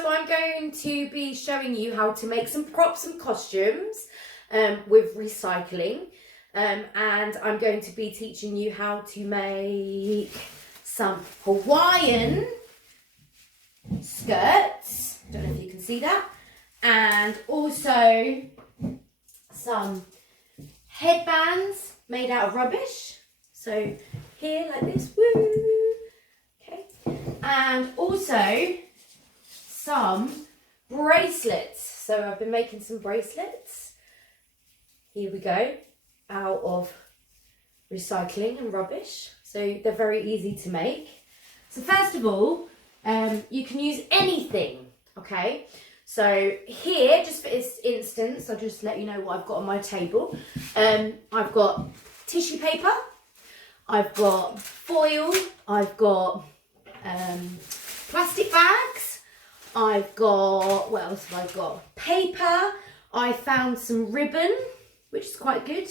so I'm going to be showing you how to make some props and costumes with recycling. And I'm going to be teaching you how to make some Hawaiian skirts. Don't know if you can see that. And also some headbands made out of rubbish. So here, like this, woo. Okay. And also some bracelets. So I've been making some bracelets. Here we go, out of recycling and rubbish. So they're very easy to make. So first of all, you can use anything, okay? So here, just for this instance, I'll just let you know what I've got on my table. I've got tissue paper, I've got foil, I've got plastic bags, I've got, what else have I got? Paper, I found some ribbon, which is quite good.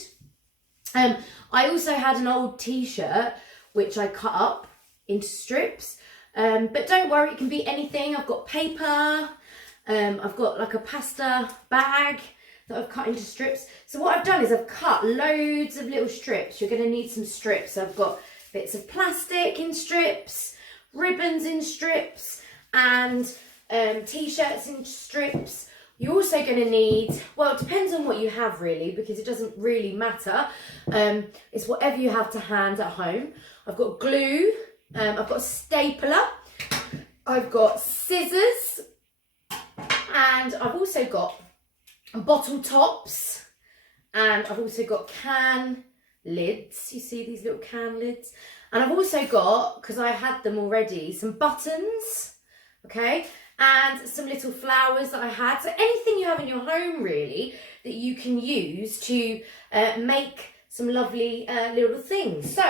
I also had an old t-shirt, which I cut up into strips. But don't worry, it can be anything. I've got paper, I've got like a pasta bag that I've cut into strips. So what I've done is I've cut loads of little strips. You're going to need some strips. So I've got bits of plastic in strips, ribbons in strips, and t-shirts in strips. You're also going to need, well, it depends on what you have really, because it doesn't really matter. It's whatever you have to hand at home. I've got glue, I've got a stapler, I've got scissors, and I've also got bottle tops, and I've also got can lids. You see these little can lids? And I've also got, because I had them already, some buttons, okay? And some little flowers that I had. So anything you have in your home really that you can use to make some lovely little things. So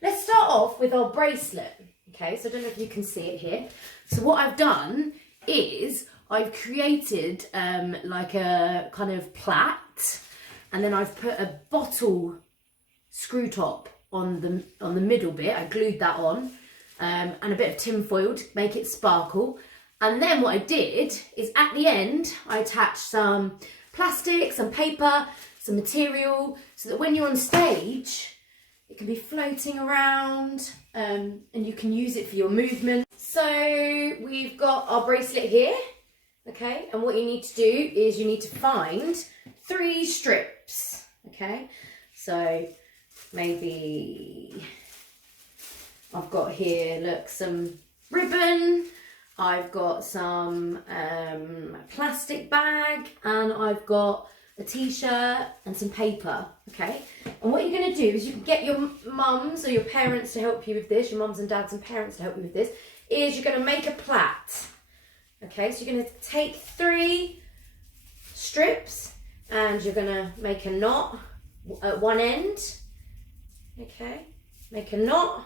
let's start off with our bracelet. Okay, so I don't know if you can see it here. So what I've done is I've created like a kind of plait, and then I've put a bottle screw top on the middle bit. I glued that on, and a bit of tin foil to make it sparkle. And then what I did is at the end, I attached some plastic, some paper, some material, so that when you're on stage, it can be floating around, and you can use it for your movement. So we've got our bracelet here, okay? And what you need to do is you need to find 3 strips, okay? So maybe I've got here, look, some ribbon, I've got some plastic bag, and I've got a t-shirt and some paper, okay? And what you're going to do is you can get your mums or your parents to help you with this, your mums and dads and parents to help you with this, is you're going to make a plait, okay? So you're going to take 3 strips and you're going to make a knot at one end, okay? Make a knot,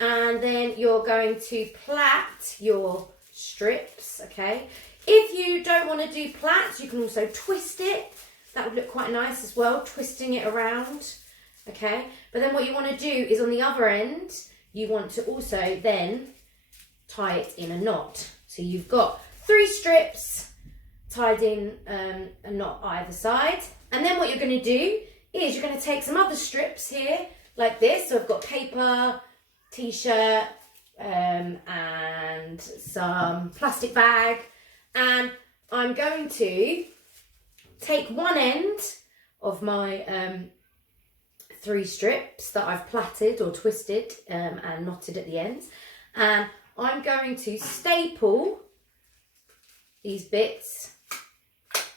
and then you're going to plait your strips, okay? If you don't want to do plaits, you can also twist it. That would look quite nice as well, twisting it around, okay? But then what you want to do is on the other end, you want to also then tie it in a knot. So you've got 3 strips tied in a knot either side. And then what you're going to do is you're going to take some other strips here, like this. So I've got paper, t-shirt, and some plastic bag, and I'm going to take one end of my 3 strips that I've plaited or twisted and knotted at the ends, and I'm going to staple these bits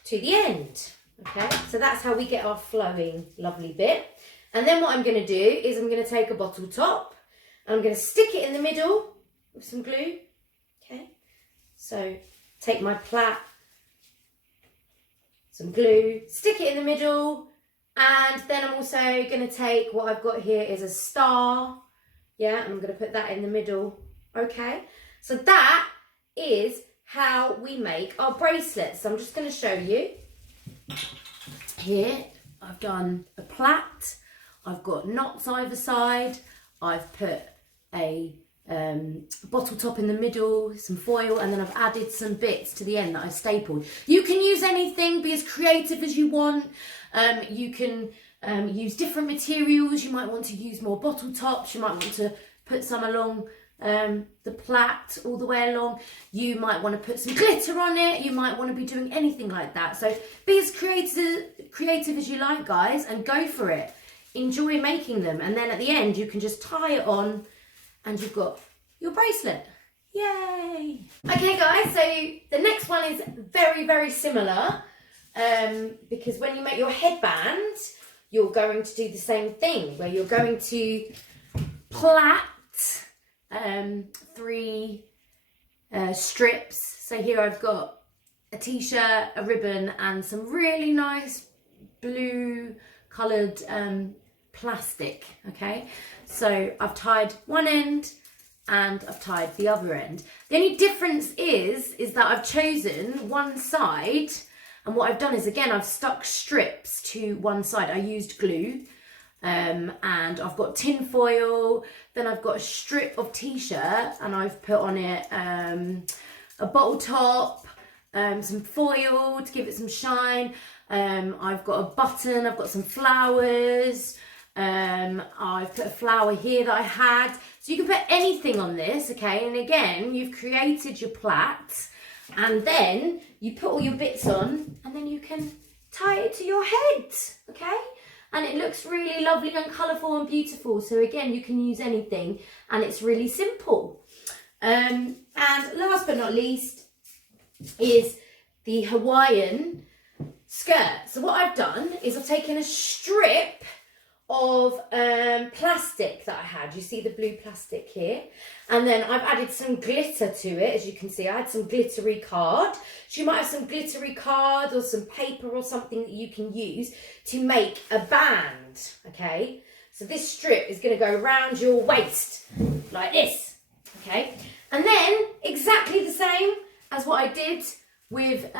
to the end, okay? So that's how we get our flowing lovely bit. And then what I'm going to do is I'm going to take a bottle top, and I'm going to stick it in the middle with some glue, okay? So take my plait, some glue, stick it in the middle, and then I'm also going to take what I've got here is a star, yeah, and I'm going to put that in the middle, okay? So that is how we make our bracelets. So I'm just going to show you. Here I've done a plait, I've got knots either side, I've put a bottle top in the middle, some foil, and then I've added some bits to the end that I stapled. You can use anything, be as creative as you want. You can use different materials. You might want to use more bottle tops. You might want to put some along the plait all the way along. You might want to put some glitter on it. You might want to be doing anything like that. So be as creative as you like, guys, and go for it. Enjoy making them, and then at the end you can just tie it on and you've got your bracelet. Yay! Okay guys, so the next one is very, very similar, because when you make your headband, you're going to do the same thing, where you're going to plait 3 strips. So here I've got a t-shirt, a ribbon, and some really nice blue coloured plastic. Okay, so I've tied one end and I've tied the other end. The only difference is that I've chosen one side, and what I've done is, again, I've stuck strips to one side. I used glue, and I've got tin foil, then I've got a strip of t-shirt and I've put on it a bottle top, some foil to give it some shine. I've got a button, I've got some flowers, I've put a flower here that I had. So you can put anything on this, okay? And again, you've created your plait, and then you put all your bits on, and then you can tie it to your head, okay? And it looks really lovely and colourful and beautiful. So again, you can use anything, and it's really simple. And last but not least is the Hawaiian skirt. So what I've done is I've taken a strip of plastic that I had. You see the blue plastic here, and then I've added some glitter to it. As you can see, I had some glittery card. So you might have some glittery card or some paper or something that you can use to make a band, okay? So this strip is going to go around your waist like this, okay? And then exactly the same as what I did with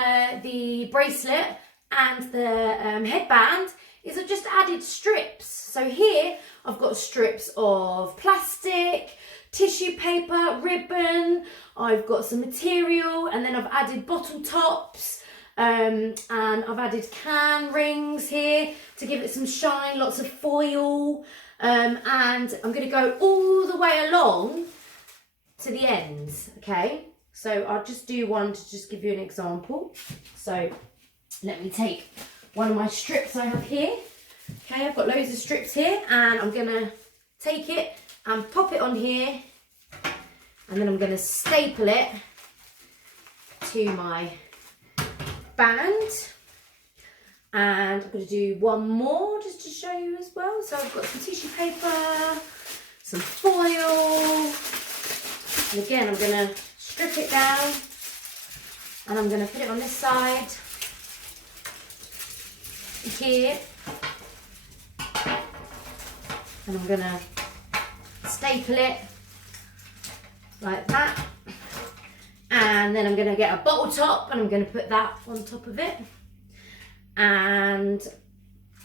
the bracelet and the headband, is I've just added strips. So here I've got strips of plastic, tissue paper, ribbon, I've got some material, and then I've added bottle tops, and I've added can rings here to give it some shine, lots of foil, and I'm going to go all the way along to the ends, okay? So I'll just do one to just give you an example. So let me take one of my strips I have here. Okay, I've got loads of strips here, and I'm going to take it and pop it on here, and then I'm going to staple it to my band. And I'm going to do one more just to show you as well. So I've got some tissue paper, some foil, and again I'm going to strip it down, and I'm going to put it on this side here, and I'm going to staple it like that, and then I'm going to get a bottle top and I'm going to put that on top of it, and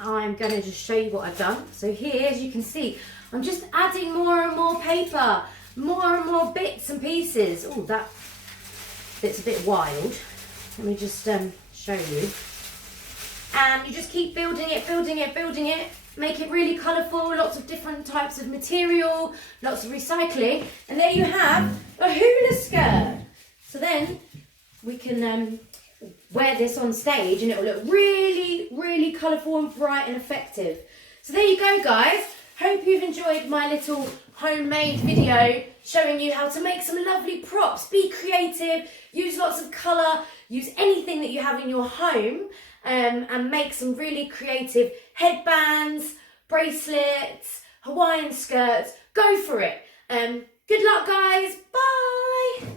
I'm going to just show you what I've done. So here, as you can see, I'm just adding more and more paper, more and more bits and pieces. Oh, that bit's a bit wild. Let me just show you. And you just keep building it, building it, building it. Make it really colourful, lots of different types of material, lots of recycling. And there you have a hula skirt. So then we can wear this on stage and it will look really, really colourful and bright and effective. So there you go, guys. Hope you've enjoyed my little homemade video showing you how to make some lovely props. Be creative, use lots of colour, use anything that you have in your home, and make some really creative headbands, bracelets, Hawaiian skirts. Go for it. Good luck, guys. Bye.